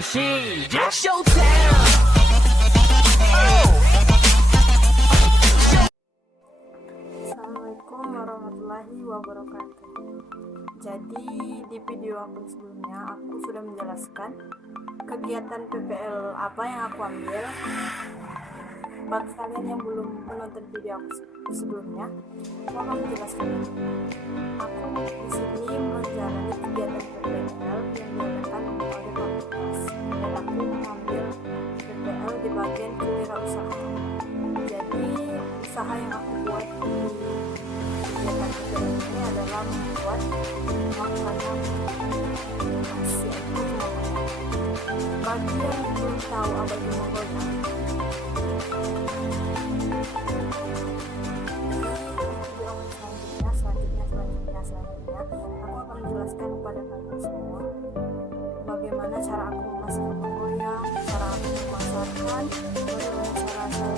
Assalamualaikum warahmatullahi wabarakatuh. Jadi di video aku sebelumnya aku sudah menjelaskan kegiatan PPL apa yang aku ambil. Bagi kalian yang belum menonton video aku sebelumnya, aku akan menjelaskan. Aku di sini menjalani kegiatan PPL yang diadakan oleh fakultas dan aku mengambil PPL di bagian kewirausahaan. Jadi usaha yang aku buat di kegiatan PPL ini adalah membuat makanan nasi itu menggoyang. Bagi yang belum tahu apa itu menggoyang, selanjutnya aku akan menjelaskan kepada kalian semua bagaimana cara aku memasak menggoyang, cara aku memasarkan, bagaimana cara saya